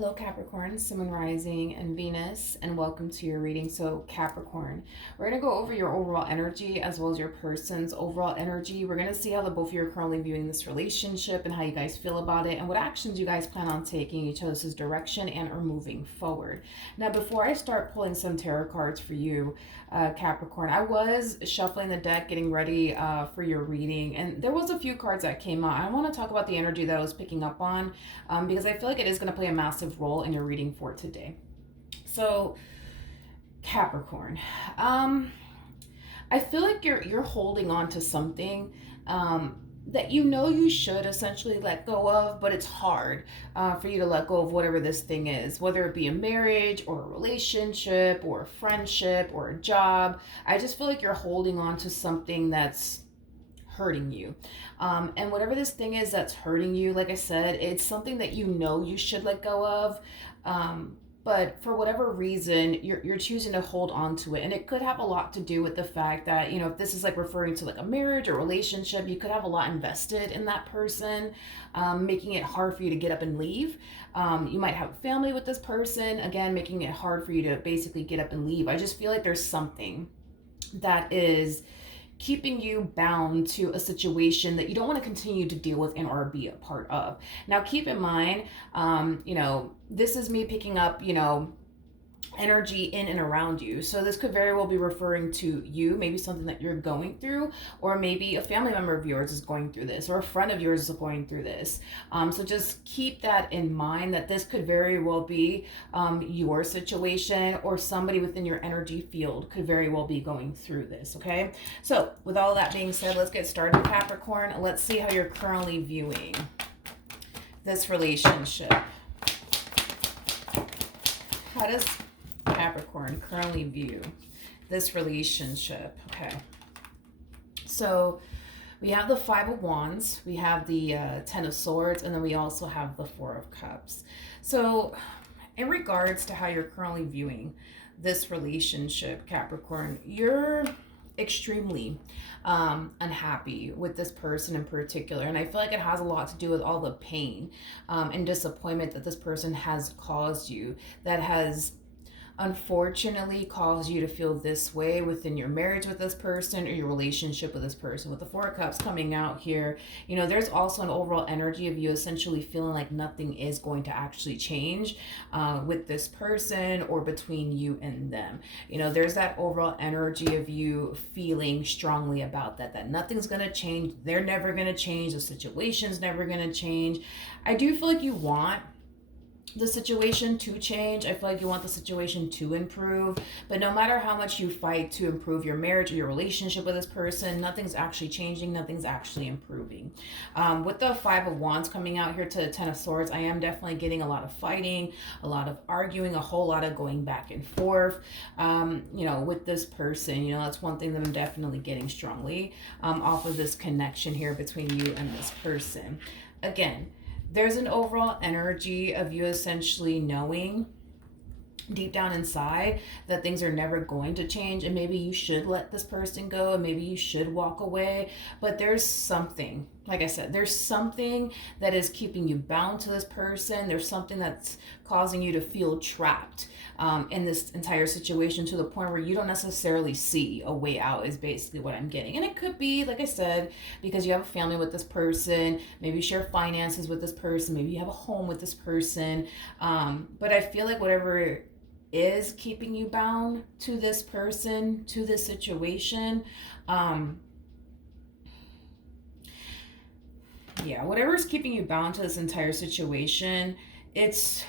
Hello, Capricorn, Sun, Moon, Rising, and Venus, and welcome to your reading. So, Capricorn, we're going to go over your overall energy as well as your person's overall energy. We're going to see how the both of you are currently viewing this relationship and how you guys feel about it and what actions you guys plan on taking each other's direction and are moving forward. Now, before I start pulling some tarot cards for you, Capricorn, I was shuffling the deck, getting ready for your reading, and there was a few cards that came out. I want to talk about the energy that I was picking up on because I feel like it is going to play a massive role in your reading for today. So, Capricorn, I feel like you're holding on to something that you know you should essentially let go of, but it's hard for you to let go of whatever this thing is, whether it be a marriage or a relationship or a friendship or a job. I just feel like you're holding on to something that's hurting you. And whatever this thing is that's hurting you, like I said, it's something that you know you should let go of. But for whatever reason, you're choosing to hold on to it. And it could have a lot to do with the fact that, if this is like referring to like a marriage or relationship, you could have a lot invested in that person, making it hard for you to get up and leave. You might have a family with this person, again, making it hard for you to basically get up and leave. I just feel like there's something that is keeping you bound to a situation that you don't want to continue to deal with and or be a part of. Now, keep in mind, this is me picking up, energy in and around you. So this could very well be referring to you, maybe something that you're going through, or maybe a family member of yours is going through this, or a friend of yours is going through this. So just keep that in mind, that this could very well be your situation, or somebody within your energy field could very well be going through this, okay? So with all that being said, let's get started, Capricorn. Let's see how you're currently viewing this relationship. How does Capricorn currently view this relationship? Okay. So we have the Five of Wands, we have the Ten of Swords, and then we also have the Four of Cups. So in regards to how you're currently viewing this relationship, Capricorn, you're extremely unhappy with this person in particular, and I feel like it has a lot to do with all the pain and disappointment that this person has caused you, that has unfortunately caused you to feel this way within your marriage with this person or your relationship with this person. With the Four of Cups coming out here, there's also an overall energy of you essentially feeling like nothing is going to actually change with this person or between you and them. There's that overall energy of you feeling strongly about that nothing's going to change. They're never going to change. The situation's never going to change. I do feel like you want the situation to change. I feel like you want the situation to improve, but no matter how much you fight to improve your marriage or your relationship with this person, nothing's actually changing, nothing's actually improving. With the Five of Wands coming out here to the Ten of Swords, I am definitely getting a lot of fighting, a lot of arguing, a whole lot of going back and forth, with this person. That's one thing that I'm definitely getting strongly off of this connection here between you and this person. Again, there's an overall energy of you essentially knowing deep down inside that things are never going to change, and maybe you should let this person go, and maybe you should walk away. But there's something, like I said, there's something that is keeping you bound to this person. There's something that's causing you to feel trapped in this entire situation, to the point where you don't necessarily see a way out, is basically what I'm getting. And it could be, like I said, because you have a family with this person, maybe you share finances with this person, maybe you have a home with this person, but I feel like whatever is keeping you bound to this person, to this situation, whatever is keeping you bound to this entire situation, it's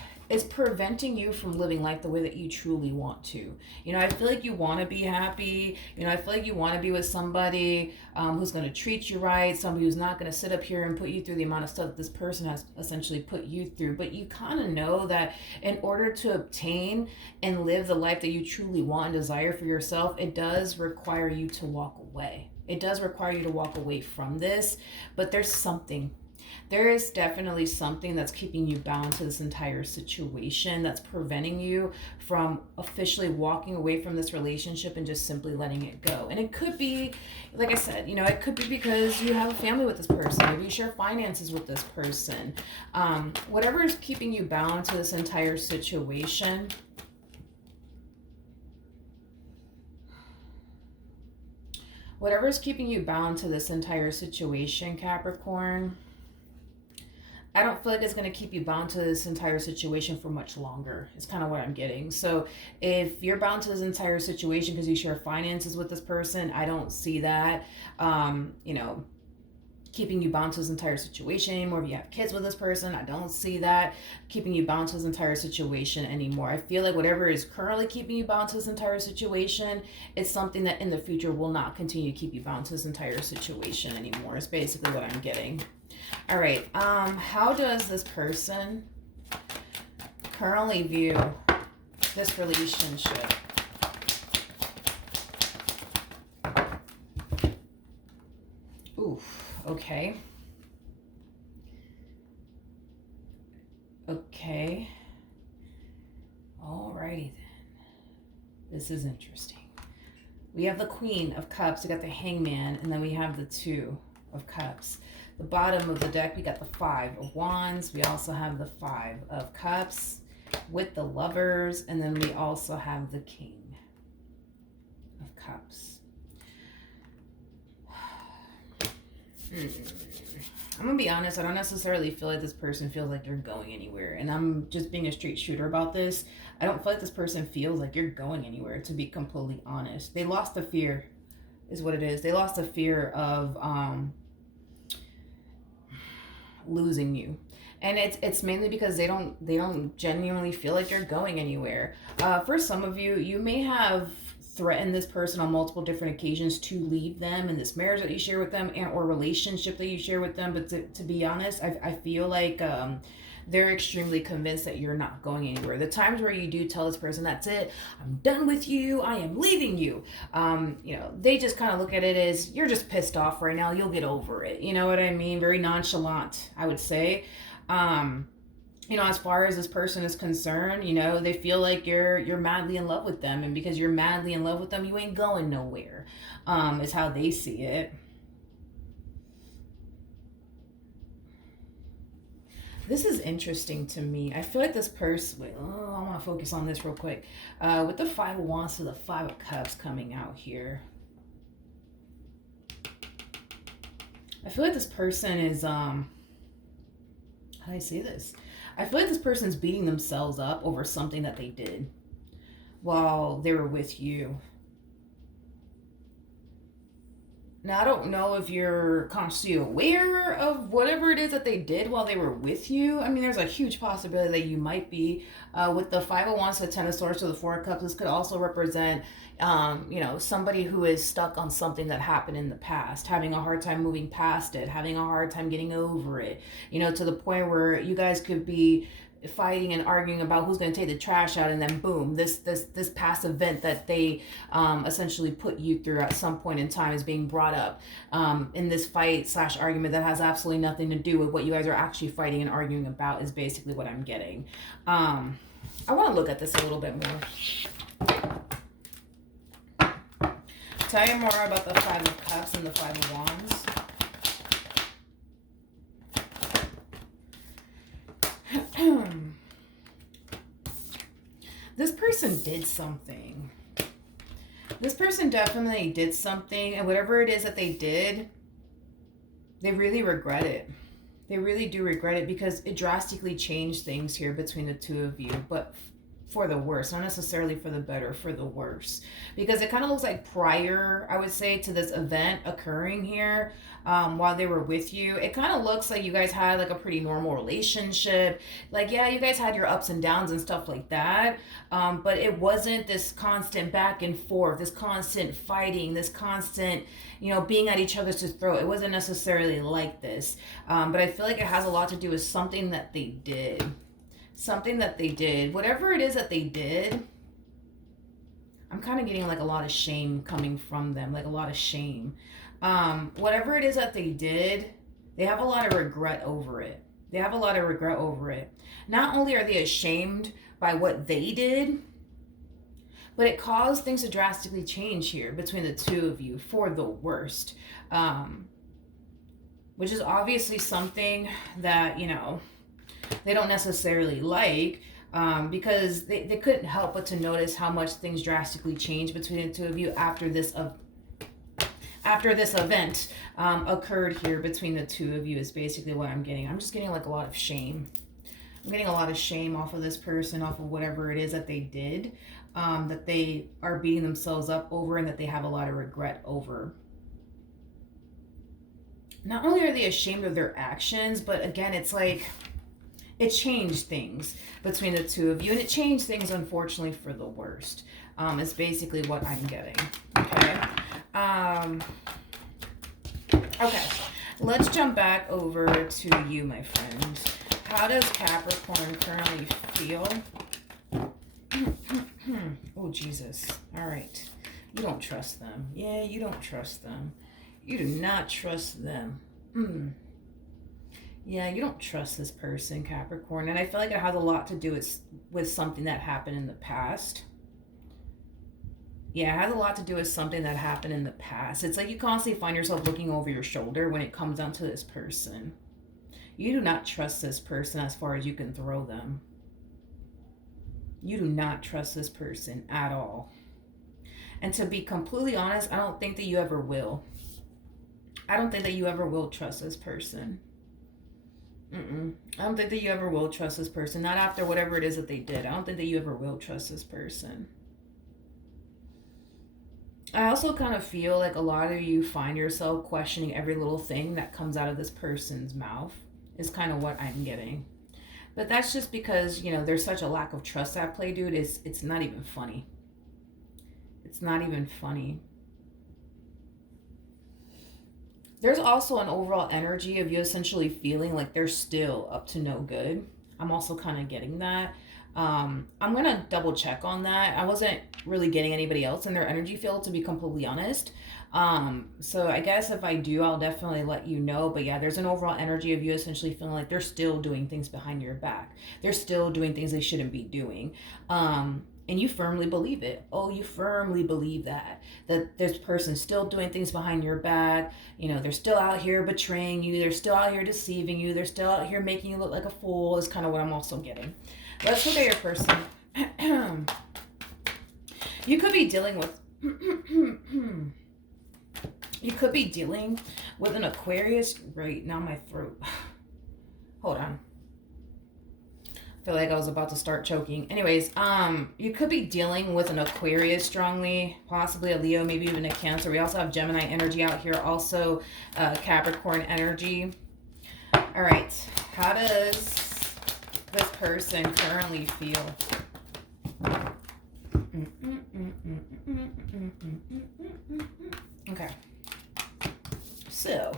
preventing you from living life the way that you truly want to. I feel like you want to be happy. I feel like you want to be with somebody who's going to treat you right, somebody who's not going to sit up here and put you through the amount of stuff that this person has essentially put you through. But you kind of know that in order to obtain and live the life that you truly want and desire for yourself, it does require you to walk away. It does require you to walk away from this, but there's something There is definitely something that's keeping you bound to this entire situation, that's preventing you from officially walking away from this relationship and just simply letting it go. And it could be, like I said, you know, it could be because you have a family with this person. Maybe you share finances with this person. Whatever is keeping you bound to this entire situation, whatever is keeping you bound to this entire situation, Capricorn, I don't feel like it's going to keep you bound to this entire situation for much longer. It's kind of what I'm getting. So if you're bound to this entire situation because you share finances with this person, I don't see that, you know, keeping you bound to this entire situation anymore. If you have kids with this person, I don't see that keeping you bound to this entire situation anymore. I feel like whatever is currently keeping you bound to this entire situation, it's something that in the future will not continue to keep you bound to this entire situation anymore. It's basically what I'm getting. All right. How does this person currently view this relationship? Oof. Okay. Okay. Alrighty then. This is interesting. We have the Queen of Cups, we got the Hangman, and then we have the Two of Cups. The bottom of the deck, we got the Five of Wands. We also have the Five of Cups with the Lovers, and then we also have the King of Cups. I'm gonna be honest, I don't necessarily feel like this person feels like you're going anywhere. And I'm just being a straight shooter about this. I don't feel like this person feels like you're going anywhere, to be completely honest. They lost the fear, is what it is. They lost the fear of losing you. And it's mainly because they don't genuinely feel like you're going anywhere. For some of you, you may have threatened this person on multiple different occasions to leave them in this marriage that you share with them and or relationship that you share with them. But to be honest, I feel like they're extremely convinced that you're not going anywhere. The times where you do tell this person, that's it, I'm done with you, I am leaving you, you know, they just kind of look at it as, you're just pissed off right now, you'll get over it. You know what I mean? Very nonchalant, I would say. You know, as far as this person is concerned, you know, they feel like you're madly in love with them, and because you're madly in love with them, you ain't going nowhere. Is how they see it. This is interesting to me. I feel like this person, wait, I want to focus on this real quick. With the Five of Wands to the Five of Cups coming out here, I feel like this person is, how do I say this? I feel like this person's beating themselves up over something that they did while they were with you. Now, I don't know if you're consciously aware of whatever it is that they did while they were with you. I mean, there's a huge possibility that you might be. With the Five of Wands to the Ten of Swords to the Four of Cups, this could also represent, you know, somebody who is stuck on something that happened in the past, having a hard time moving past it, having a hard time getting over it, you know, to the point where you guys could be fighting and arguing about who's going to take the trash out, and then boom, this past event that they essentially put you through at some point in time is being brought up in this fight slash argument that has absolutely nothing to do with what you guys are actually fighting and arguing about, is basically what I'm getting. I want to look at this a little bit more. Tell you more about the Five of Cups and the Five of Wands. This person did something. This person definitely did something, and whatever it is that they did, they really regret it. They really do regret it, because it drastically changed things here between the two of you, but for the worse, not necessarily for the better, for the worse. Because it kind of looks like prior, I would say, to this event occurring here, while they were with you, it kind of looks like you guys had like a pretty normal relationship. Like, yeah, you guys had your ups and downs and stuff like that, but it wasn't this constant back and forth, this constant fighting, this constant, you know, being at each other's throat. It wasn't necessarily like this, but I feel like it has a lot to do with something that they did. Something that they did, whatever it is that they did, I'm kind of getting like a lot of shame coming from them, like a lot of shame. Whatever it is that they did They have a lot of regret over it. They have a lot of regret over it. Not only are they ashamed by what they did, but it caused things to drastically change here between the two of you for the worst. Which is obviously something that, you know, they don't necessarily like, because they couldn't help but to notice how much things drastically changed between the two of you after this event occurred here between the two of you is basically what I'm getting. I'm just getting like a lot of shame. I'm getting a lot of shame off of this person, off of whatever it is that they did, that they are beating themselves up over and that they have a lot of regret over. Not only are they ashamed of their actions, but again, it's like it changed things between the two of you, and it changed things, unfortunately, for the worst. Is basically what I'm getting. Okay. Okay. Let's jump back over to you, my friend. How does Capricorn currently feel? Oh, Jesus. All right. You don't trust them. Yeah, you don't trust them. You do not trust them. Yeah, you don't trust this person, Capricorn. And I feel like it has a lot to do with something that happened in the past. Yeah, it has a lot to do with something that happened in the past. It's like you constantly find yourself looking over your shoulder when it comes down to this person. You do not trust this person as far as you can throw them. You do not trust this person at all. And to be completely honest, I don't think that you ever will. I don't think that you ever will trust this person. I don't think that you ever will trust this person. Not after whatever it is that they did. I don't think that you ever will trust this person. I also kind of feel like a lot of you find yourself questioning every little thing that comes out of this person's mouth is kind of what I'm getting. But that's just because, you know, there's such a lack of trust at play, dude. It's not even funny. It's not even funny. There's also an overall energy of you essentially feeling like they're still up to no good. I'm also kind of getting that. I'm going to double check on that. I wasn't really getting anybody else in their energy field, to be completely honest. So I guess if I do, I'll definitely let you know. But yeah, there's an overall energy of you essentially feeling like they're still doing things behind your back. They're still doing things they shouldn't be doing. And you firmly believe it. Oh, you firmly believe that this person's still doing things behind your back. You know, they're still out here betraying you. They're still out here deceiving you. They're still out here making you look like a fool is kind of what I'm also getting. Let's look at your person. You could be dealing with... You could be dealing with an Aquarius. Right, now my throat. Hold on. I feel like I was about to start choking. Anyways, you could be dealing with an Aquarius strongly, possibly a Leo, maybe even a Cancer. We also have Gemini energy out here, also Capricorn energy. All right, how does this person currently feel? Okay. So,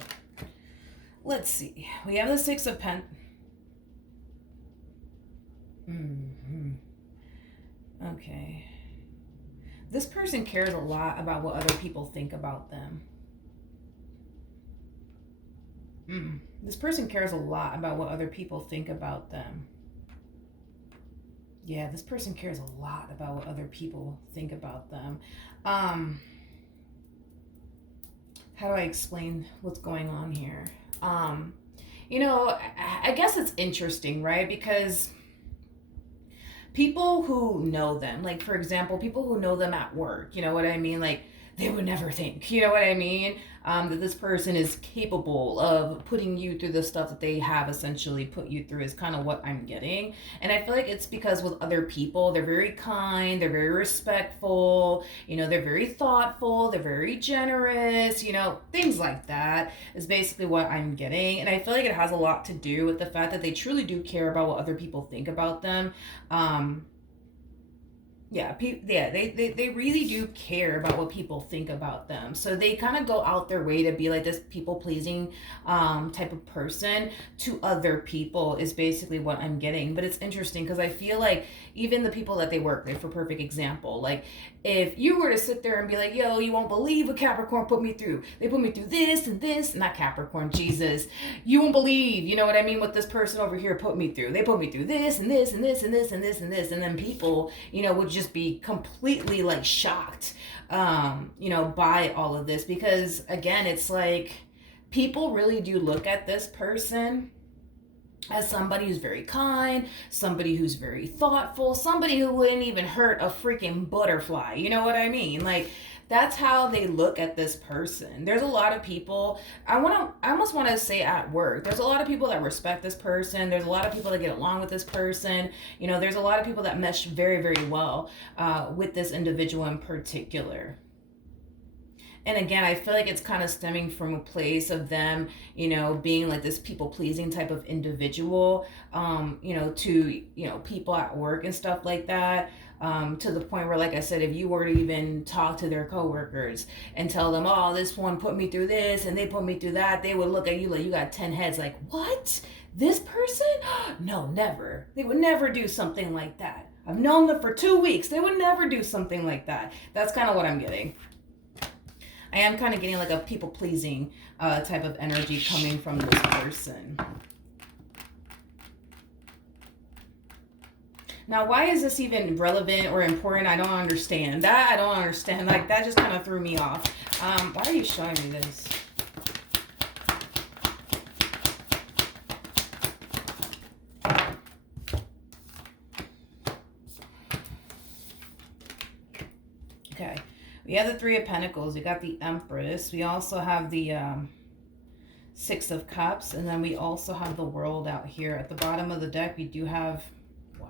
let's see. We have the Six of Pentacles. Okay. This person cares a lot about what other people think about them. This person cares a lot about what other people think about them. Yeah, this person cares a lot about what other people think about them. How do I explain what's going on here? You know, I guess it's interesting, right? Because people who know them, like, for example, people who know them at work, you know what I mean? Like, they would never think, you know what I mean? That this person is capable of putting you through the stuff that they have essentially put you through is kind of what I'm getting. And I feel like it's because with other people, they're very kind, they're very respectful, you know, they're very thoughtful, they're very generous, you know, things like that is basically what I'm getting. And I feel like it has a lot to do with the fact that they truly do care about what other people think about them. Yeah, they really do care about what people think about them. So they kind of go out their way to be like this people pleasing type of person to other people is basically what I'm getting. But it's interesting because I feel like even the people that they work with, for perfect example, like if you were to sit there and be like, yo, you won't believe what Capricorn put me through. They put me through this and this, not Capricorn, Jesus. You won't believe, you know what I mean, what this person over here put me through. They put me through this and this and this and this and this and this. And then people, would just be completely like shocked, by all of this. Because again, it's like people really do look at this person as somebody who's very kind, somebody who's very thoughtful, somebody who wouldn't even hurt a freaking butterfly. You know what I mean? Like that's how they look at this person. There's a lot of people, I almost want to say at work, there's a lot of people that respect this person. There's a lot of people that get along with this person. There's a lot of people that mesh very, very well with this individual in particular. And again, I feel like it's kind of stemming from a place of them, being like this people pleasing type of individual, to, people at work and stuff like that. To the point where, like I said, if you were to even talk to their coworkers and tell them, oh, this one put me through this and they put me through that, they would look at you like you got 10 heads like, what? This person? No, never. They would never do something like that. I've known them for 2 weeks. They would never do something like that. That's kind of what I'm getting. I am kind of getting like a people-pleasing type of energy coming from this person. Now, why is this even relevant or important? I don't understand. I don't understand. Like, that just kind of threw me off. Why are you showing me this? Okay. We have the Three of Pentacles. We got the Empress. We also have the Six of Cups. And then we also have the World out here. At the bottom of the deck, we do have... Wow.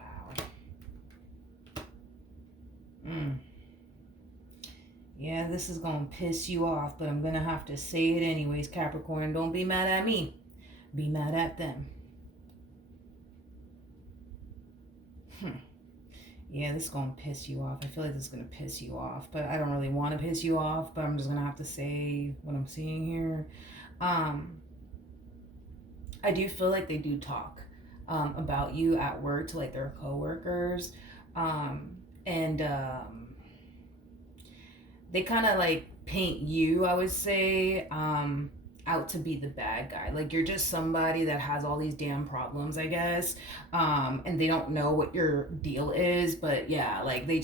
Yeah, this is going to piss you off, but I'm going to have to say it anyways, Capricorn. Don't be mad at me. Be mad at them. Yeah, this is going to piss you off. I feel like this is going to piss you off, but I don't really want to piss you off, but I'm just going to have to say what I'm seeing here. I do feel like they do talk about you at work to like their coworkers. They kind of like paint you, I would say, out to be the bad guy. Like you're just somebody that has all these damn problems, I guess, and they don't know what your deal is. But yeah, like they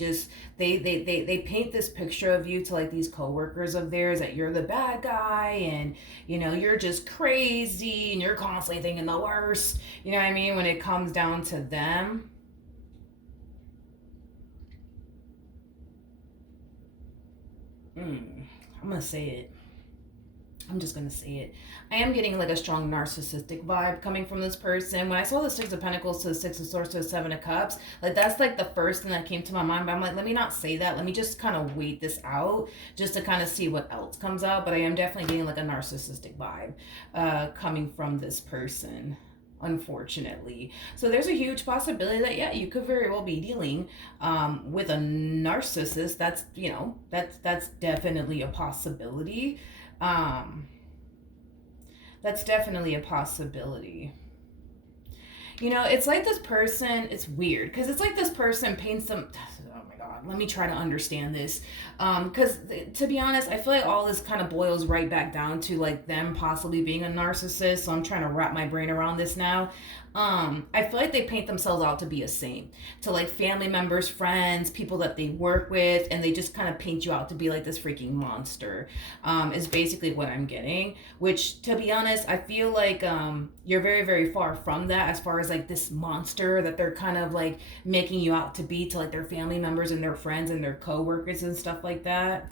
paint this picture of you to like these coworkers of theirs that you're the bad guy and you're just crazy and you're constantly thinking the worst, you know what I mean, when it comes down to them. I'm gonna say it. I'm just going to say it. I am getting like a strong narcissistic vibe coming from this person. When I saw the Six of Pentacles to the Six of Swords to the Seven of Cups, like that's like the first thing that came to my mind. But I'm like, let me not say that. Let me just kind of wait this out just to kind of see what else comes out. But I am definitely getting like a narcissistic vibe coming from this person, unfortunately. So there's a huge possibility that, yeah, you could very well be dealing with a narcissist. That's, that's definitely a possibility. That's definitely a possibility. It's like this person, it's weird because it's like this person paints them. Oh my God, let me try to understand this. Because to be honest, I feel like all this kind of boils right back down to like them possibly being a narcissist. So I'm trying to wrap my brain around this now. I feel like they paint themselves out to be a saint to like family members, friends, people that they work with, and they just kind of paint you out to be like this freaking monster, is basically what I'm getting, which to be honest, I feel like, you're very, very far from that as far as like this monster that they're kind of like making you out to be to like their family members and their friends and their coworkers and stuff like that.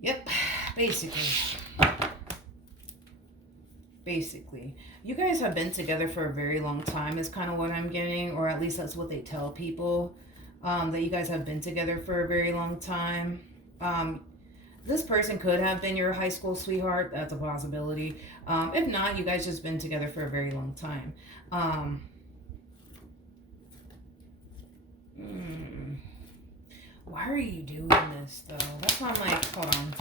Yep, basically you guys have been together for a very long time is kind of what I'm getting, or at least that's what they tell people. that you guys have been together for a very long time. This person could have been your high school sweetheart. That's a possibility. If not, you guys just been together for a very long time. Why are you doing this though? That's why I'm like, hold on.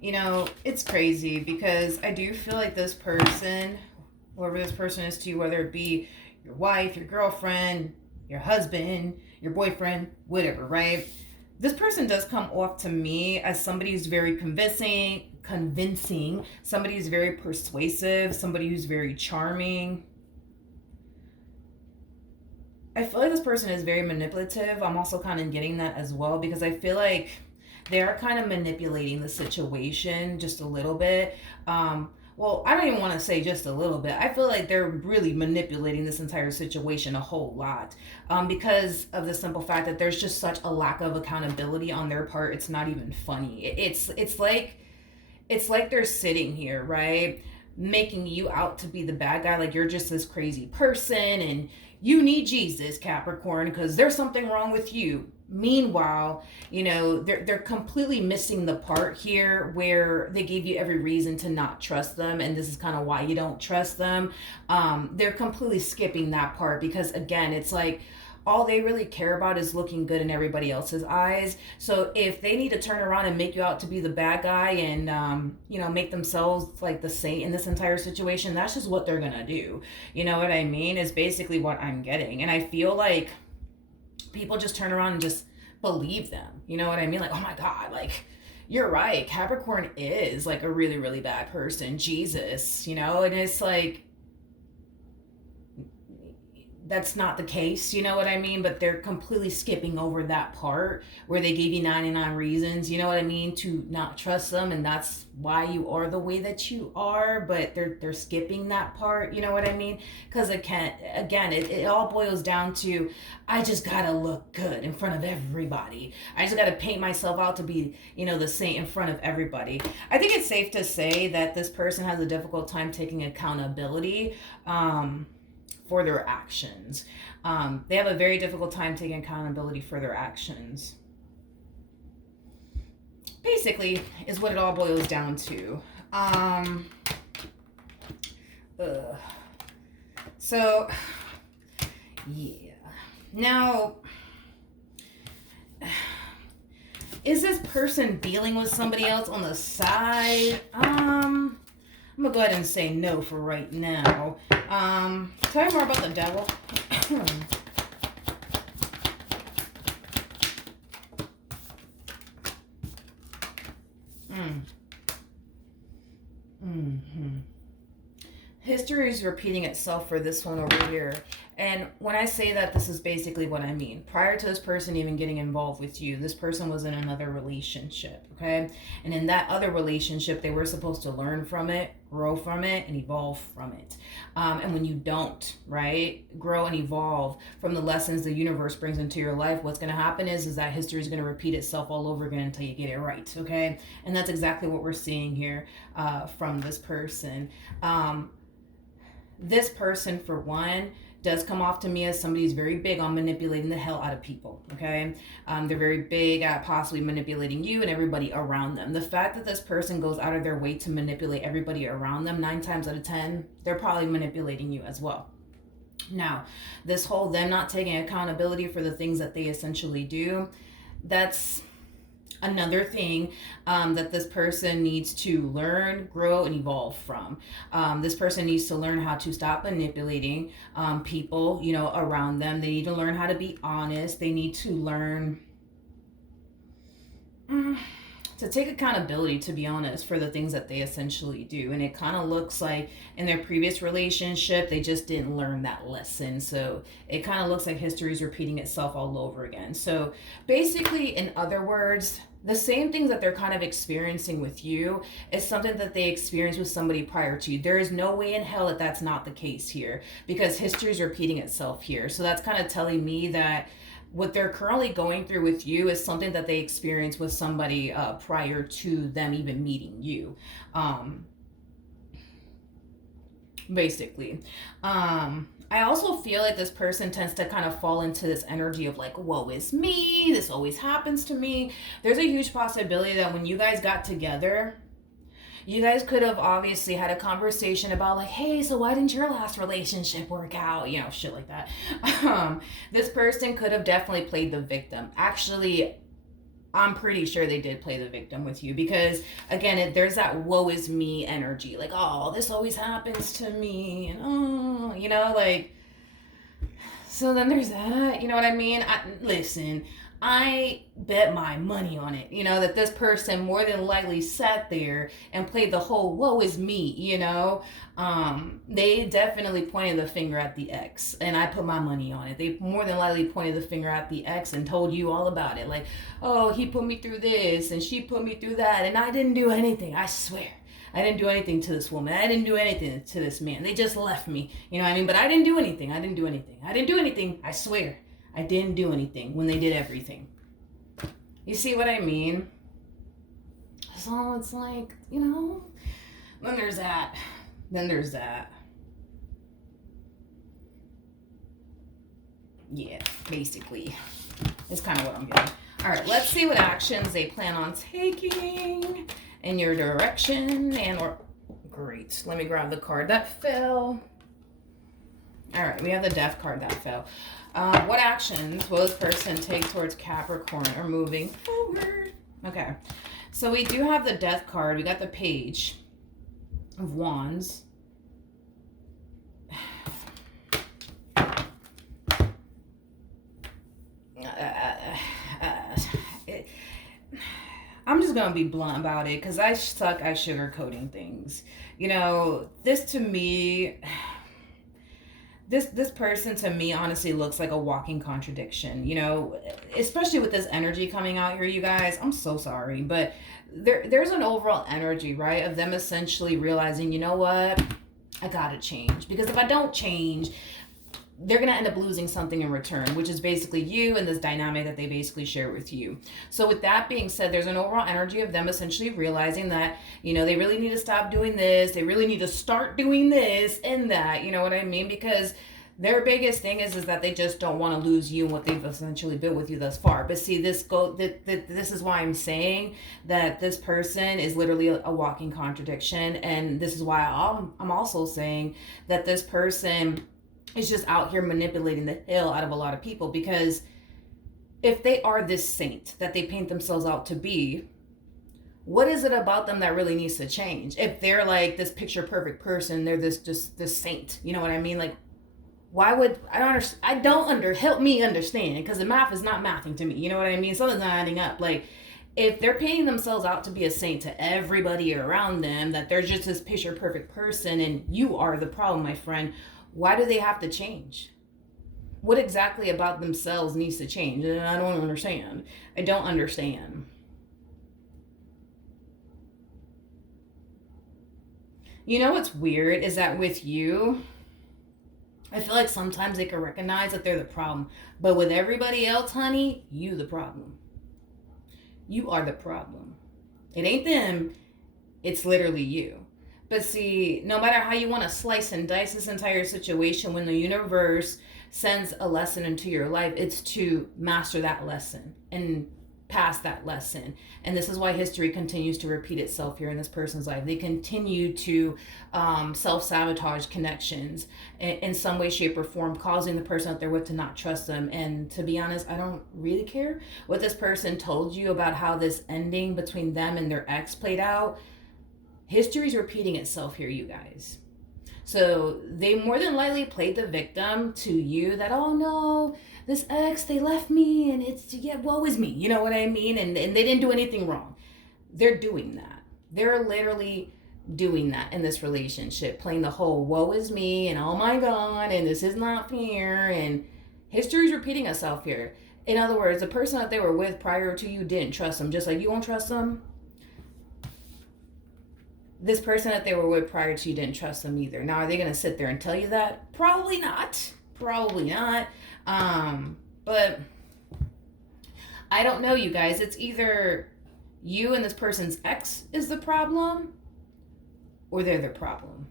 You know, it's crazy because I do feel like this person, whoever this person is to you, whether it be your wife, your girlfriend, your husband, your boyfriend, whatever, right? This person does come off to me as somebody who's very convincing, somebody who's very persuasive, somebody who's very charming. I feel like this person is very manipulative. I'm also kind of getting that as well because I feel like they are kind of manipulating the situation just a little bit. Well, I don't even want to say just a little bit. I feel like they're really manipulating this entire situation a whole lot, because of the simple fact that there's just such a lack of accountability on their part. It's not even funny. It's like they're sitting here, right, making you out to be the bad guy, like you're just this crazy person and you need Jesus, Capricorn, because there's something wrong with you. Meanwhile, you know, they're completely missing the part here where they gave you every reason to not trust them, and this is kind of why you don't trust them. They're completely skipping that part because again, it's like all they really care about is looking good in everybody else's eyes. So if they need to turn around and make you out to be the bad guy and you know, make themselves like the saint in this entire situation, that's just what they're gonna do. You know what I mean? Is basically what I'm getting. And I feel like people just turn around and just believe them. You know what I mean? Like, oh my God, like you're right. Capricorn is like a really, really bad person. Jesus, you know, and it's like that's not the case, you know what I mean? But they're completely skipping over that part where they gave you 99 reasons, you know what I mean, to not trust them, and that's why you are the way that you are. But they're skipping that part, you know what I mean? Because again, it all boils down to I just gotta look good in front of everybody. I just gotta paint myself out to be, you know, the saint in front of everybody. I think it's safe to say that this person has a difficult time taking accountability. For their actions. They have a very difficult time taking accountability for their actions. Basically, is what it all boils down to. So, yeah. Now, is this person dealing with somebody else on the side? I'm gonna go ahead and say no for right now. Tell me more about the devil. History is repeating itself for this one over here. And when I say that, this is basically what I mean. Prior to this person even getting involved with you, this person was in another relationship, okay? And in that other relationship, they were supposed to learn from it, grow from it, and evolve from it. And when you don't, right, grow and evolve from the lessons the universe brings into your life, what's going to happen is that history is going to repeat itself all over again until you get it right, okay? And that's exactly what we're seeing here from this person. This person, for one, does come off to me as somebody who's very big on manipulating the hell out of people, okay? They're very big at possibly manipulating you and everybody around them. The fact that this person goes out of their way to manipulate everybody around them, 9 times out of 10, they're probably manipulating you as well. Now, this whole them not taking accountability for the things that they essentially do, that's another thing that this person needs to learn, grow, and evolve from. This person needs to learn how to stop manipulating people, you know, around them. They need to learn how to be honest. They need to learn to take accountability, to be honest, for the things that they essentially do. And it kind of looks like in their previous relationship, they just didn't learn that lesson. So it kind of looks like history is repeating itself all over again. So basically, in other words, the same things that they're kind of experiencing with you is something that they experienced with somebody prior to you. There is no way in hell that that's not the case here, because history is repeating itself here. So that's kind of telling me that what they're currently going through with you is something that they experienced with somebody prior to them even meeting you. Basically. I also feel like this person tends to kind of fall into this energy of like, woe is me, this always happens to me. There's a huge possibility that when you guys got together, you guys could have obviously had a conversation about like, hey, so why didn't your last relationship work out? You know, shit like that. This person could have definitely played the victim. Actually, I'm pretty sure they did play the victim with you because, again, there's that woe is me energy. Like, oh, this always happens to me. And, oh, you know, like, so then there's that. You know what I mean? Listen, I bet my money on it, you know, that this person more than likely sat there and played the whole woe is me, you know. They definitely pointed the finger at the ex, and I put my money on it. They more than likely pointed the finger at the ex and told you all about it. Like, oh, he put me through this and she put me through that, and I didn't do anything. I swear. I didn't do anything to this woman. I didn't do anything to this man. They just left me. You know what I mean? But I didn't do anything. I didn't do anything. I didn't do anything. I swear. I didn't do anything when they did everything. You see what I mean? So it's like, you know, then there's that. Then there's that. Yeah, basically. It's kind of what I'm getting. All right, let's see what actions they plan on taking in your direction or great. Let me grab the card that fell. All right, we have the Death card that fell. What actions will this person take towards Capricorn or moving forward? Okay, so we do have the Death card. We got the Page of Wands. I'm just going to be blunt about it because I suck at sugarcoating things. You know, this to me... This person to me honestly looks like a walking contradiction, you know, especially with this energy coming out here, you guys. I'm so sorry, but there's an overall energy, right, of them essentially realizing, you know what, I gotta change, because if I don't change, they're going to end up losing something in return, which is basically you and this dynamic that they basically share with you. So with that being said, there's an overall energy of them essentially realizing that, you know, they really need to stop doing this. They really need to start doing this and that, you know what I mean? Because their biggest thing is that they just don't want to lose you and what they've essentially built with you thus far. But see, this is why I'm saying that this person is literally a walking contradiction. And this is why I'm also saying that this person is just out here manipulating the hell out of a lot of people, because if they are this saint that they paint themselves out to be, what is it about them that really needs to change? If they're like this picture perfect person, they're this saint, you know what I mean? Like, why would I don't help me understand, because the math is not mathing to me, you know what I mean? Something's not adding up. Like, if they're painting themselves out to be a saint to everybody around them, that they're just this picture perfect person and you are the problem, my friend, why do they have to change? What exactly about themselves needs to change? And I don't understand. I don't understand. You know what's weird is that with you, I feel like sometimes they can recognize that they're the problem. But with everybody else, honey, you the problem. You are the problem. It ain't them. It's literally you. But see, no matter how you want to slice and dice this entire situation, when the universe sends a lesson into your life, it's to master that lesson and pass that lesson. And this is why history continues to repeat itself here in this person's life. They continue to self-sabotage connections in some way, shape, or form, causing the person that they're with to not trust them. And to be honest, I don't really care what this person told you about how this ending between them and their ex played out. History's repeating itself here, you guys. So they more than likely played the victim to you, that, oh no, this ex, they left me and it's, yeah, woe is me. You know what I mean? And they didn't do anything wrong. They're doing that. They're literally doing that in this relationship, playing the whole woe is me and oh my God, and this is not fair. And history's repeating itself here. In other words, the person that they were with prior to you didn't trust them, just like you won't trust them. This person that they were with prior to you didn't trust them either. Now, are they going to sit there and tell you that? Probably not. Probably not. But I don't know, you guys. It's either you and this person's ex is the problem, or they're the problem.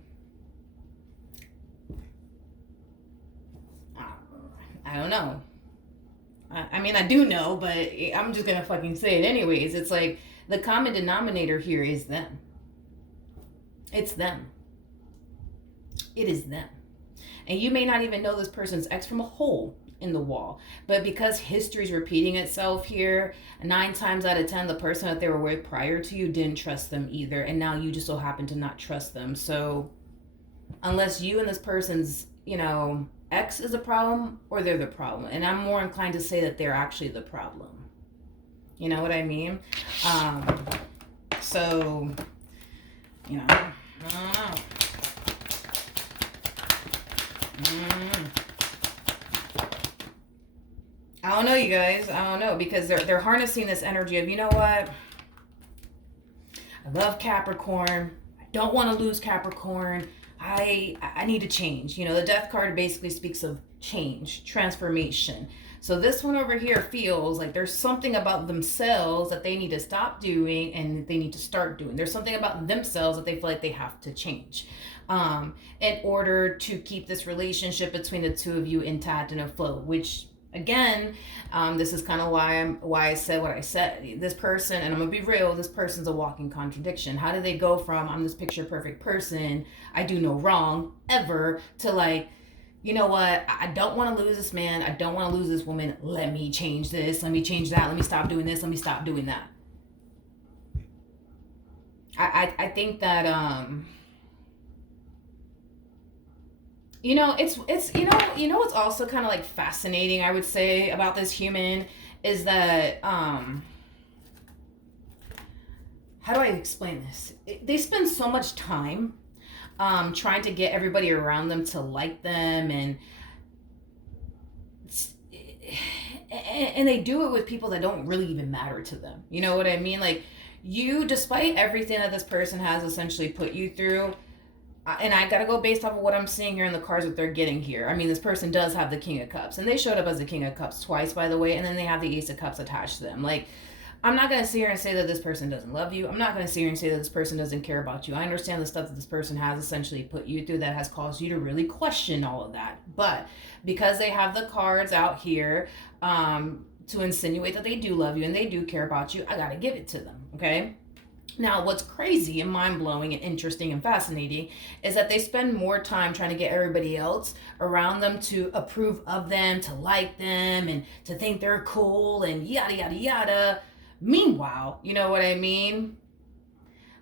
I don't know. I mean, I do know, but I'm just gonna fucking say it anyways. It's like the common denominator here is them. It's them. It is them. And you may not even know this person's ex from a hole in the wall. But because history's repeating itself here, 9 times out of 10, the person that they were with prior to you didn't trust them either. And now you just so happen to not trust them. So unless you and this person's, ex is a problem, or they're the problem. And I'm more inclined to say that they're actually the problem. You know what I mean? So, I don't know. I don't know, you guys. I don't know, because they're harnessing this energy of, you know what? I love Capricorn. I don't want to lose Capricorn. I need to change. The Death card basically speaks of change, transformation. So this one over here feels like there's something about themselves that they need to stop doing and they need to start doing. There's something about themselves that they feel like they have to change in order to keep this relationship between the two of you intact and afloat, which again, this is kind of why I said what I said. This person, and I'm gonna be real, this person's a walking contradiction. How do they go from I'm this picture perfect person, I do no wrong ever, to like, you know what, I don't want to lose this man, I don't want to lose this woman, let me change this, let me change that, let me stop doing this, let me stop doing that. I think that it's what's also kind of like fascinating, I would say, about this human is that how do I explain this? They spend so much time trying to get everybody around them to like them, and they do it with people that don't really even matter to them. You know what I mean? Like, you, despite everything that this person has essentially put you through, and I gotta go based off of what I'm seeing here in the cards that they're getting here. I mean, this person does have the King of Cups, and they showed up as the King of Cups twice, by the way, and then they have the Ace of Cups attached to them. Like, I'm not gonna sit here and say that this person doesn't love you. I'm not gonna sit here and say that this person doesn't care about you. I understand the stuff that this person has essentially put you through that has caused you to really question all of that. But because they have the cards out here to insinuate that they do love you and they do care about you, I gotta give it to them, okay? Now, what's crazy and mind-blowing and interesting and fascinating is that they spend more time trying to get everybody else around them to approve of them, to like them, and to think they're cool, and yada, yada, yada. Meanwhile, you know what I mean?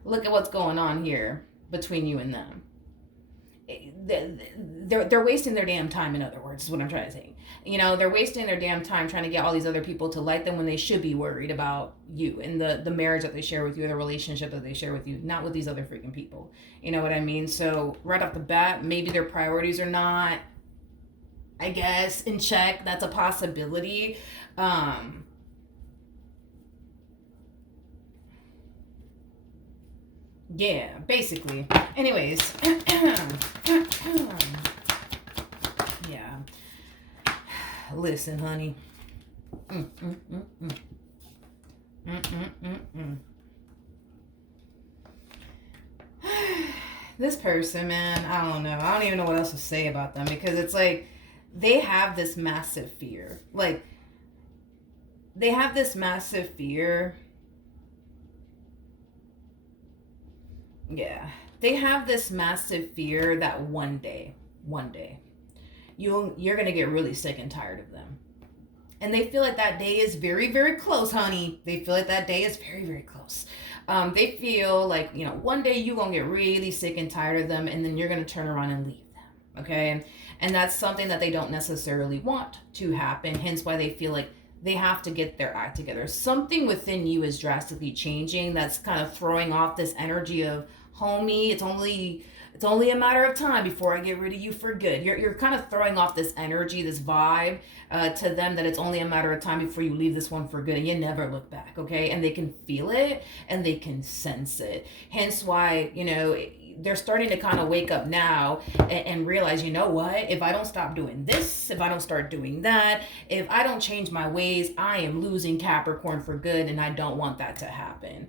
Look at what's going on here between you and them. They're wasting their damn time, in other words, is what I'm trying to say. They're wasting their damn time trying to get all these other people to like them when they should be worried about you and the marriage that they share with you, the relationship that they share with you, not with these other freaking people. You know what I mean? So right off the bat, maybe their priorities are not, I guess, in check. That's a possibility. Yeah, basically. Anyways. Yeah. Listen, honey. This person, man, I don't know. I don't even know what else to say about them, because it's like they have this massive fear. Like, they have this massive fear. Yeah. They have this massive fear that one day, you're going to get really sick and tired of them. And they feel like that day is very, very close, honey. They feel like that day is very, very close. They feel like, one day you're going to get really sick and tired of them, and then you're going to turn around and leave them. Okay? And that's something that they don't necessarily want to happen. Hence why they feel like they have to get their act together. Something within you is drastically changing that's kind of throwing off this energy of, homie, it's It's only a matter of time before I get rid of you for good. You're kind of throwing off this energy, this vibe to them that it's only a matter of time before you leave this one for good and you never look back, okay? And they can feel it and they can sense it. Hence why, they're starting to kind of wake up now and realize, you know what? If I don't stop doing this, if I don't start doing that, if I don't change my ways, I am losing Capricorn for good, and I don't want that to happen.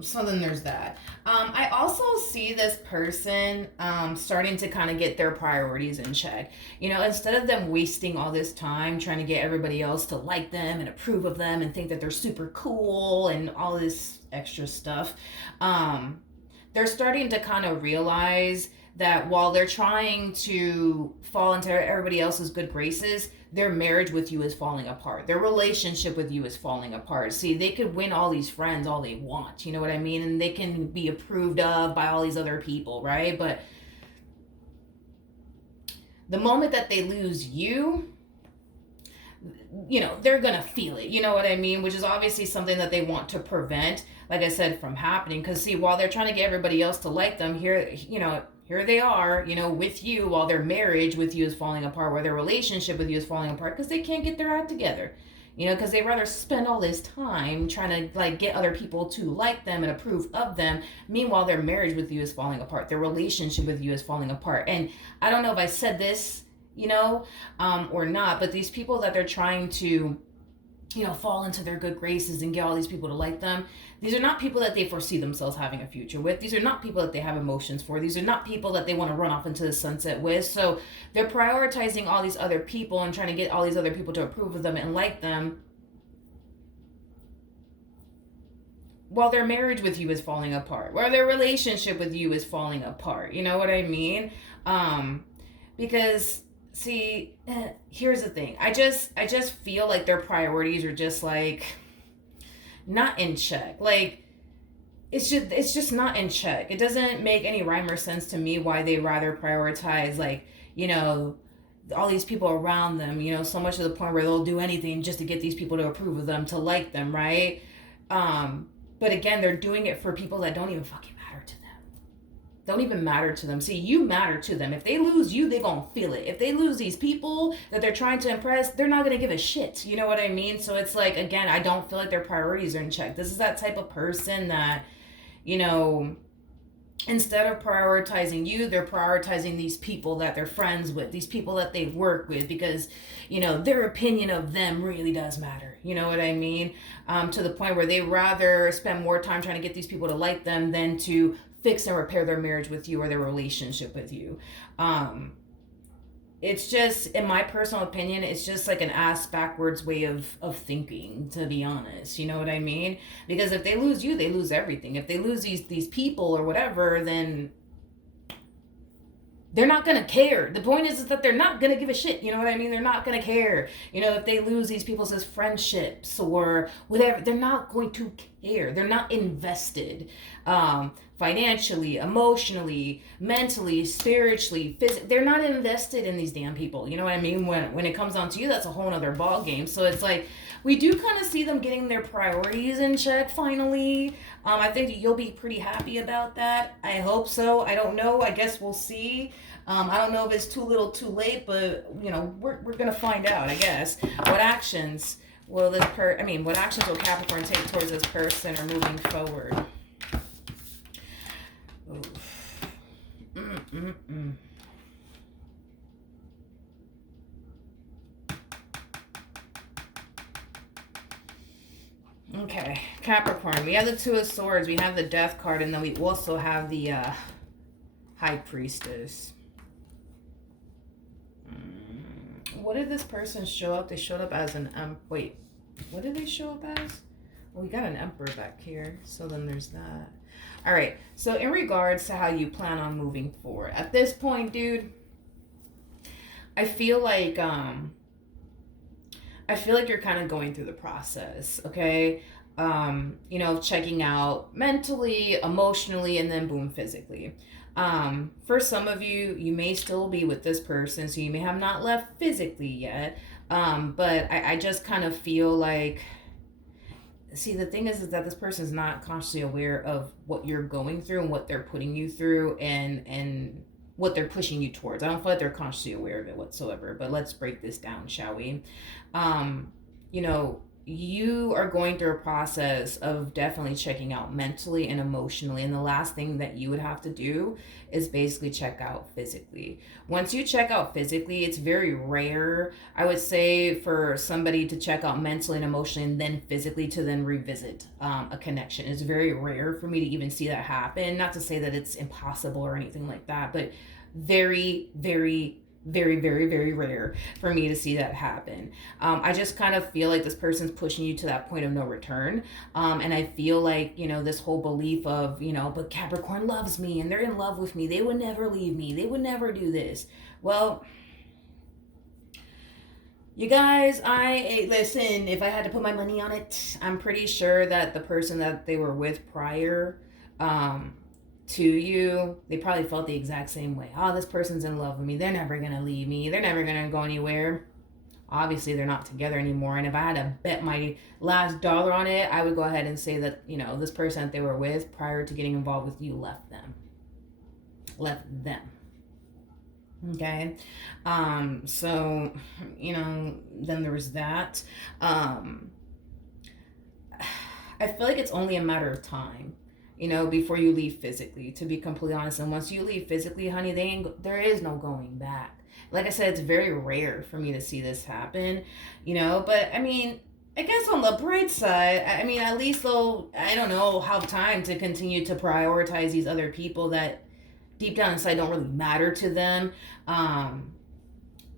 So then there's that. I also see this person starting to kind of get their priorities in check. Instead of them wasting all this time trying to get everybody else to like them and approve of them and think that they're super cool and all this extra stuff, they're starting to kind of realize that while they're trying to fall into everybody else's good graces, their marriage with you is falling apart. Their relationship with you is falling apart. See, they could win all these friends all they want, you know what I mean? And they can be approved of by all these other people, right? But the moment that they lose you, they're gonna feel it, you know what I mean? Which is obviously something that they want to prevent, like I said, from happening. Because see, while they're trying to get everybody else to like them, here they are, with you, while their marriage with you is falling apart, while their relationship with you is falling apart, because they can't get their act together. Because they rather spend all this time trying to get other people to like them and approve of them. Meanwhile, their marriage with you is falling apart. Their relationship with you is falling apart. And I don't know if I said this, or not, but these people that they're trying to, fall into their good graces and get all these people to like them, these are not people that they foresee themselves having a future with. These are not people that they have emotions for. These are not people that they want to run off into the sunset with. So they're prioritizing all these other people and trying to get all these other people to approve of them and like them, while their marriage with you is falling apart, while their relationship with you is falling apart. You know what I mean? Because see, here's the thing. I just feel like their priorities are just not in check. It's just not in check. It doesn't make any rhyme or sense to me why they rather prioritize all these people around them, so much to the point where they'll do anything just to get these people to approve of them, to like them, right? But again, they're doing it for people that don't even fucking matter to them. Don't even matter to them. See, you matter to them. If they lose you, they're gonna feel it. If they lose these people that they're trying to impress, they're not gonna give a shit. You know what I mean? So it's again, I don't feel like their priorities are in check. This is that type of person that, instead of prioritizing you, they're prioritizing these people that they're friends with, these people that they work with, because, their opinion of them really does matter. You know what I mean? To the point where they rather spend more time trying to get these people to like them than to fix and repair their marriage with you or their relationship with you. It's just, in my personal opinion, it's just an ass backwards way of thinking, to be honest. You know what I mean? Because if they lose you, they lose everything. If they lose these people or whatever, then they're not going to care. The point is that they're not going to give a shit. You know what I mean? They're not going to care. If they lose these people's friendships or whatever, they're not going to care. They're not invested. Financially, emotionally, mentally, spiritually, physically. They're not invested in these damn people. You know what I mean? When it comes down to you, that's a whole nother ball game. So it's we do kind of see them getting their priorities in check finally. I think you'll be pretty happy about that. I hope so. I don't know. I guess we'll see. I don't know if it's too little too late, but we're gonna find out, I guess. What actions will Capricorn take towards this person or moving forward? Okay, Capricorn. We have the Two of Swords. We have the Death card, and then we also have the High Priestess. What did this person show up? They showed up as an wait. What did they show up as? Well, we got an Emperor back here, so then there's that. All right, so in regards to how you plan on moving forward, at this point, dude, I feel like you're kind of going through the process, okay? Checking out mentally, emotionally, and then boom, physically. For some of you, you may still be with this person, so you may have not left physically yet. But I just kind of feel like see, the thing is that this person is not consciously aware of what you're going through and what they're putting you through, and what they're pushing you towards. I don't feel like they're consciously aware of it whatsoever. But let's break this down, shall we? You know, you are going through a process of definitely checking out mentally and emotionally. And the last thing that you would have to do is basically check out physically. Once you check out physically, it's very rare, I would say, for somebody to check out mentally and emotionally and then physically to then revisit a connection. It's very rare for me to even see that happen. Not to say that it's impossible or anything like that, but very, very, very, very, very rare for me to see that happen. I just kind of feel like this person's pushing you to that point of no return. And I feel like, you know, this whole belief of, you know, but Capricorn loves me and they're in love with me. They would never leave me. They would never do this. Well, you guys, listen, if I had to put my money on it, I'm pretty sure that the person that they were with prior, to you, they probably felt the exact same way. Oh, this person's in love with me. They're never going to leave me. They're never going to go anywhere. Obviously, they're not together anymore. And if I had to bet my last dollar on it, I would go ahead and say that, you know, this person that they were with prior to getting involved with you left them. Okay. So, you know, then there was that. I feel like it's only a matter of time, you know, before you leave physically, to be completely honest. And once you leave physically, honey, there is no going back. Like I said, it's very rare for me to see this happen, you know. But I mean, I guess on the bright side, I mean, at least they'll, I don't know, have time to continue to prioritize these other people that deep down inside don't really matter to them. I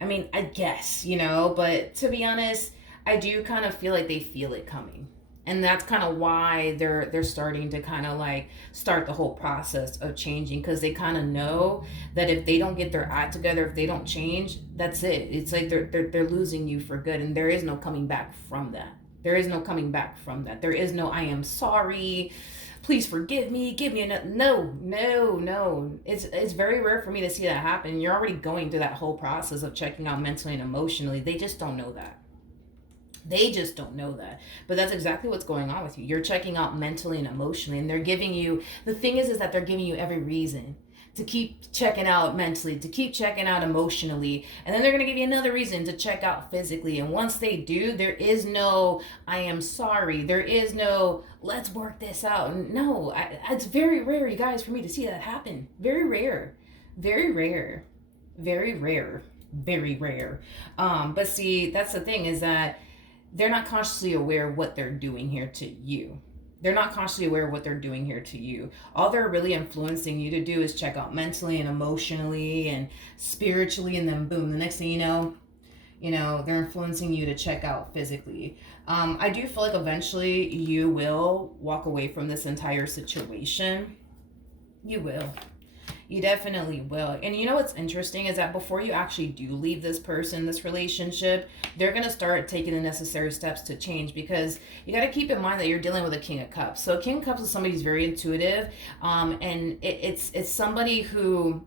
mean, I guess, you know, but to be honest, I do kind of feel like they feel it coming. And that's kind of why they're starting to kind of like start the whole process of changing, because they kind of know that if they don't get their act together, if they don't change, that's it. It's like they're losing you for good, and there is no coming back from that. There is no coming back from that. There is no I am sorry, please forgive me, give me a no. It's very rare for me to see that happen. You're already going through that whole process of checking out mentally and emotionally. They just don't know that. They just don't know that. But that's exactly what's going on with you. You're checking out mentally and emotionally, and they're giving you, the thing is that they're giving you every reason to keep checking out mentally, to keep checking out emotionally, and then they're going to give you another reason to check out physically. And once they do, there is no I am sorry. There is no let's work this out. No, it's very rare, you guys, for me to see that happen. Very rare. Very rare. Very rare. Very rare. But see, that's the thing, is that they're not consciously aware of what they're doing here to you. They're not consciously aware of what they're doing here to you. All they're really influencing you to do is check out mentally and emotionally and spiritually, and then boom, the next thing you know, they're influencing you to check out physically. I do feel like eventually you will walk away from this entire situation. You will. You definitely will. And you know what's interesting is that before you actually do leave this person, this relationship, they're going to start taking the necessary steps to change, because you got to keep in mind that you're dealing with a King of Cups. So King of Cups is somebody who's very intuitive, and it's somebody who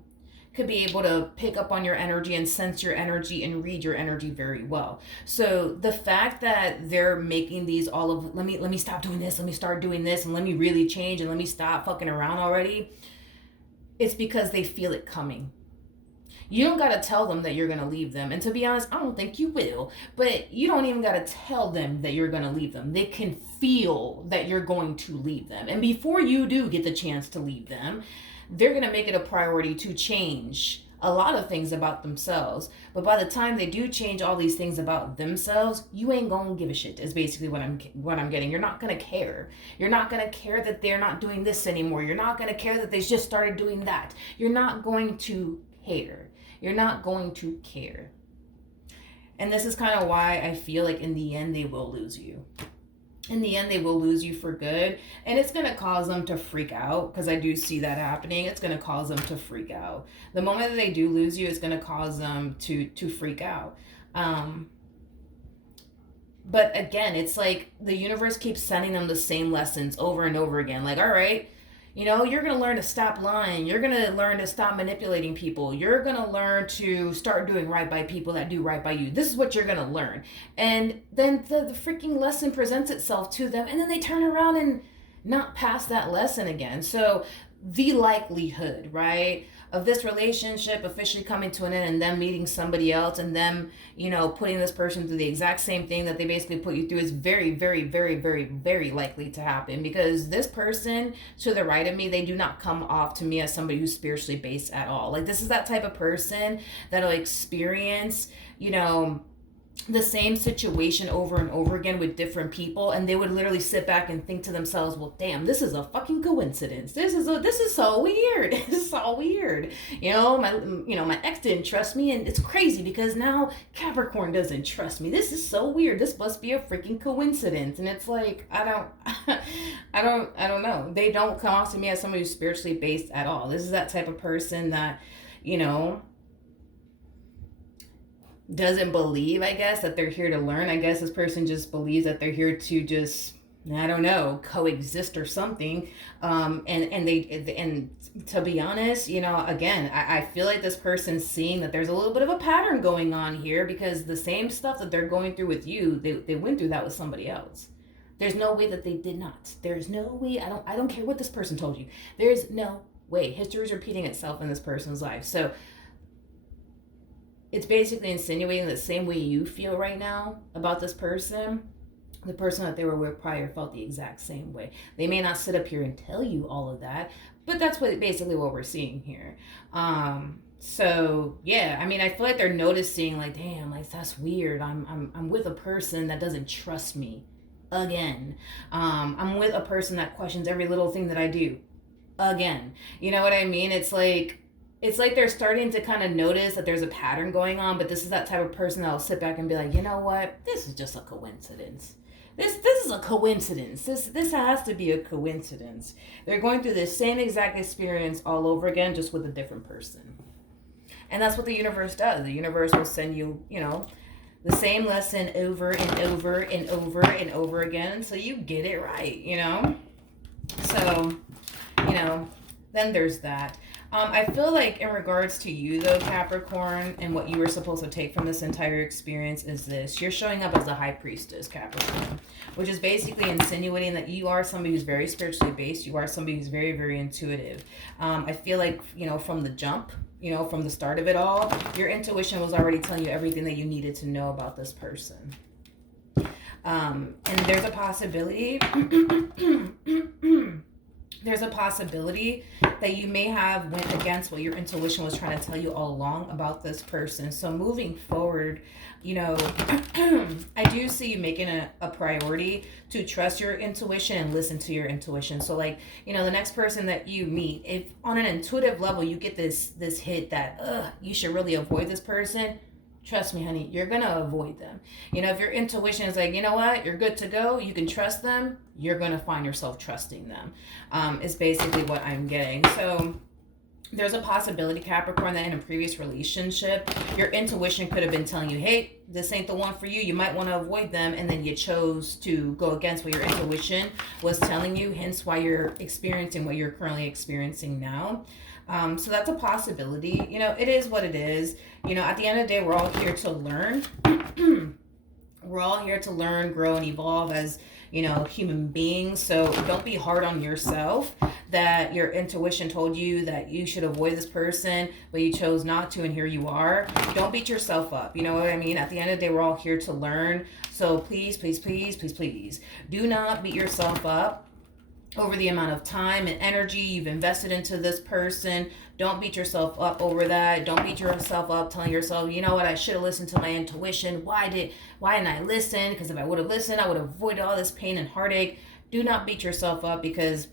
could be able to pick up on your energy and sense your energy and read your energy very well. So the fact that they're making these all of, let me stop doing this, let me start doing this, and let me really change, and let me stop fucking around already, it's because they feel it coming. You don't got to tell them that you're going to leave them. And to be honest, I don't think you will. But you don't even got to tell them that you're going to leave them. They can feel that you're going to leave them. And before you do get the chance to leave them, they're going to make it a priority to change a lot of things about themselves. But by the time they do change all these things about themselves, you ain't gonna give a shit, is basically what I'm getting. You're not gonna care. You're not gonna care that they're not doing this anymore. You're not gonna care that they just started doing that. You're not going to care. You're not going to care. And this is kind of why I feel like in the end they will lose you. In the end, they will lose you for good. And it's going to cause them to freak out, because I do see that happening. It's going to cause them to freak out. The moment that they do lose you, it's going to cause them to freak out. But again, it's like the universe keeps sending them the same lessons over and over again. Like, all right, You know, you're going to learn to stop lying. You're going to learn to stop manipulating people. You're going to learn to start doing right by people that do right by you. This is what you're going to learn. And then the freaking lesson presents itself to them, and then they turn around and not pass that lesson again. So the likelihood, right, of this relationship officially coming to an end and them meeting somebody else and them, you know, putting this person through the exact same thing that they basically put you through is very, very, very, very, very likely to happen, because this person to the right of me, they do not come off to me as somebody who's spiritually based at all. Like, this is that type of person that'll experience, you know, the same situation over and over again with different people, and they would literally sit back and think to themselves, well, damn, this is a fucking coincidence. This is so weird. This is so weird. My ex didn't trust me, and it's crazy because now Capricorn doesn't trust me. This is so weird. This must be a freaking coincidence. And it's like, I don't know. They don't come off to me as somebody who's spiritually based at all. This is that type of person that, you know, doesn't believe, I guess, that they're here to learn. I guess this person just believes that they're here to just, I don't know, coexist or something. And to be honest, you know, again, I feel like this person's seeing that there's a little bit of a pattern going on here, because the same stuff that they're going through with you, they went through that with somebody else. There's no way that they did not. There's no way. I don't care what this person told you. There's no way. History is repeating itself in this person's life. So it's basically insinuating the same way you feel right now about this person, the person that they were with prior felt the exact same way. They may not sit up here and tell you all of that, but that's basically what we're seeing here. So yeah, I mean, I feel like they're noticing, like, damn, like, that's weird. I'm with a person that doesn't trust me again. I'm with a person that questions every little thing that I do again. You know what I mean? It's like they're starting to kind of notice that there's a pattern going on, but this is that type of person that'll sit back and be like, you know what? This is just a coincidence. This is a coincidence. This has to be a coincidence. They're going through the same exact experience all over again, just with a different person. And that's what the universe does. The universe will send you, you know, the same lesson over and over and over and over again until you get it right, you know? So, you know, then there's that. I feel like in regards to you, though, Capricorn, and what you were supposed to take from this entire experience is this. You're showing up as the high priestess, Capricorn, which is basically insinuating that you are somebody who's very spiritually based. You are somebody who's very, very intuitive. I feel like, you know, from the jump, you know, from the start of it all, your intuition was already telling you everything that you needed to know about this person. And there's a possibility... there's a possibility that you may have went against what your intuition was trying to tell you all along about this person. So moving forward, you know, I do see you making a priority to trust your intuition and listen to your intuition. So, like, you know, the next person that you meet, if on an intuitive level you get this hit that you should really avoid this person, trust me, honey, you're going to avoid them. You know, if your intuition is like, you know what, you're good to go, you can trust them, you're going to find yourself trusting them, is basically what I'm getting. So there's a possibility, Capricorn, that in a previous relationship, your intuition could have been telling you, hey, this ain't the one for you. You might want to avoid them. And then you chose to go against what your intuition was telling you, hence why you're experiencing what you're currently experiencing now. So that's a possibility. You know, it is what it is. You know, at the end of the day, we're all here to learn. We're all here to learn, grow, and evolve as, you know, human beings. So don't be hard on yourself that your intuition told you that you should avoid this person, but you chose not to, and here you are. Don't beat yourself up. You know what I mean? At the end of the day, we're all here to learn. So please, please, please, please, please, do not beat yourself up over the amount of time and energy you've invested into this person. Don't beat yourself up over that. Don't beat yourself up telling yourself, you know what, I should have listened to my intuition. Why didn't I listen? Because if I would have listened, I would have avoided all this pain and heartache. Do not beat yourself up, because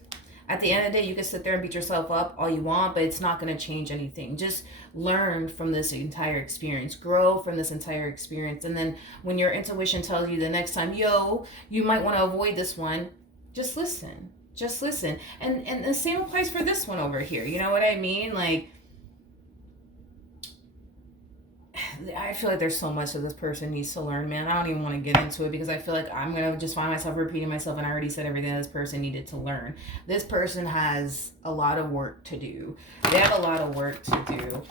at the end of the day, you can sit there and beat yourself up all you want, but it's not going to change anything. Just learn from this entire experience. Grow from this entire experience. And then when your intuition tells you the next time, you might want to avoid this one, just listen. Just listen. And the same applies for this one over here. You know what I mean? Like, I feel like there's so much that this person needs to learn, man. I don't even want to get into it because I feel like I'm going to just find myself repeating myself, and I already said everything that this person needed to learn. This person has a lot of work to do. They have a lot of work to do.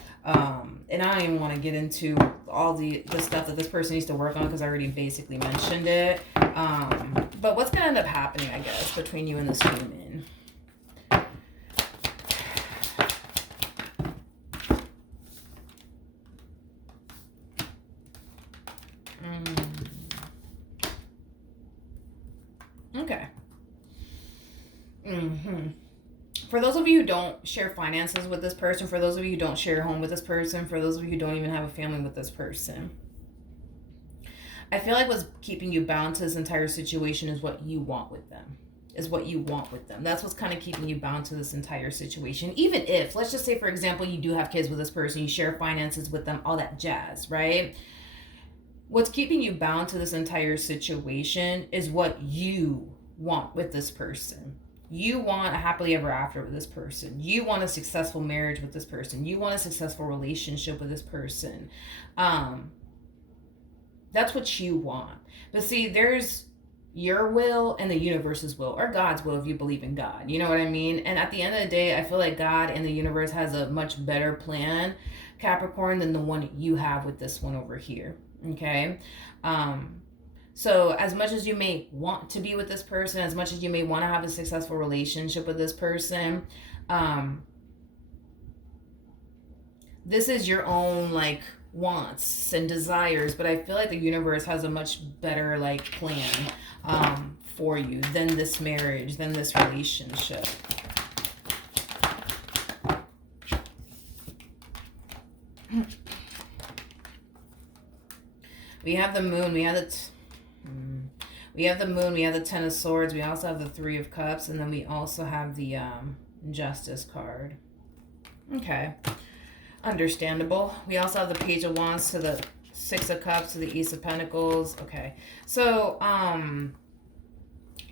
And I don't even want to get into all the stuff that this person needs to work on because I already basically mentioned it. But what's going to end up happening, I guess, between you and this human? Okay. For those of you who don't share finances with this person, for those of you who don't share a home with this person, for those of you who don't even have a family with this person, I feel like what's keeping you bound to this entire situation is what you want with them. That's what's kind of keeping you bound to this entire situation. Even if, let's just say, for example, you do have kids with this person, you share finances with them, all that jazz, right? What's keeping you bound to this entire situation is what you want with this person. You want a happily ever after with this person. You want a successful marriage with this person. You want a successful relationship with this person. That's what you want. But see, there's your will and the universe's will, or God's will if you believe in God. You know what I mean? And at the end of the day, I feel like God and the universe has a much better plan, Capricorn, than the one you have with this one over here. Okay? So as much as you may want to be with this person, as much as you may want to have a successful relationship with this person, this is your own like wants and desires, but I feel like the universe has a much better like plan for you than this marriage, than this relationship. We have the moon, we have the moon, we have the Ten of Swords, we also have the Three of Cups, and then we also have the Justice card. Okay. Understandable. We also have the Page of Wands to the Six of Cups to the Ace of Pentacles. Okay. So,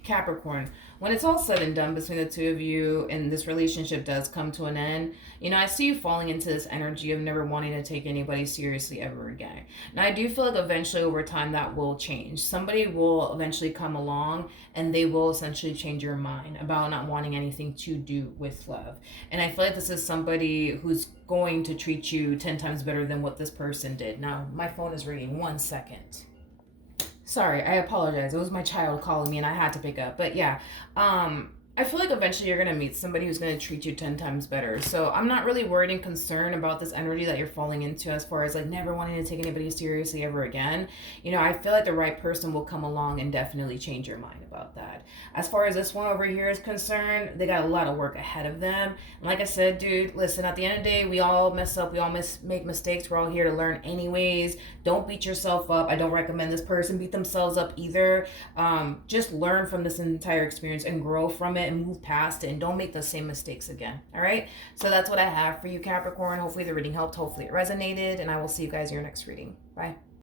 Capricorn, when it's all said and done between the two of you and this relationship does come to an end, you know, I see you falling into this energy of never wanting to take anybody seriously ever again. Now, I do feel like eventually over time that will change. Somebody will eventually come along and they will essentially change your mind about not wanting anything to do with love. And I feel like this is somebody who's going to treat you 10 times better than what this person did. Now, my phone is ringing. 1 second. Sorry, I apologize. It was my child calling me and I had to pick up. But yeah, I feel like eventually you're going to meet somebody who's going to treat you 10 times better. So I'm not really worried and concerned about this energy that you're falling into as far as like never wanting to take anybody seriously ever again. You know, I feel like the right person will come along and definitely change your mind about that. As far as this one over here is concerned, they got a lot of work ahead of them. And like I said, dude, listen, at the end of the day, we all mess up. We all make mistakes. We're all here to learn anyways. Don't beat yourself up. I don't recommend this person beat themselves up either. Just learn from this entire experience and grow from it and move past it and don't make the same mistakes again. All right. So that's what I have for you, Capricorn. Hopefully the reading helped. Hopefully it resonated, and I will see you guys in your next reading. Bye.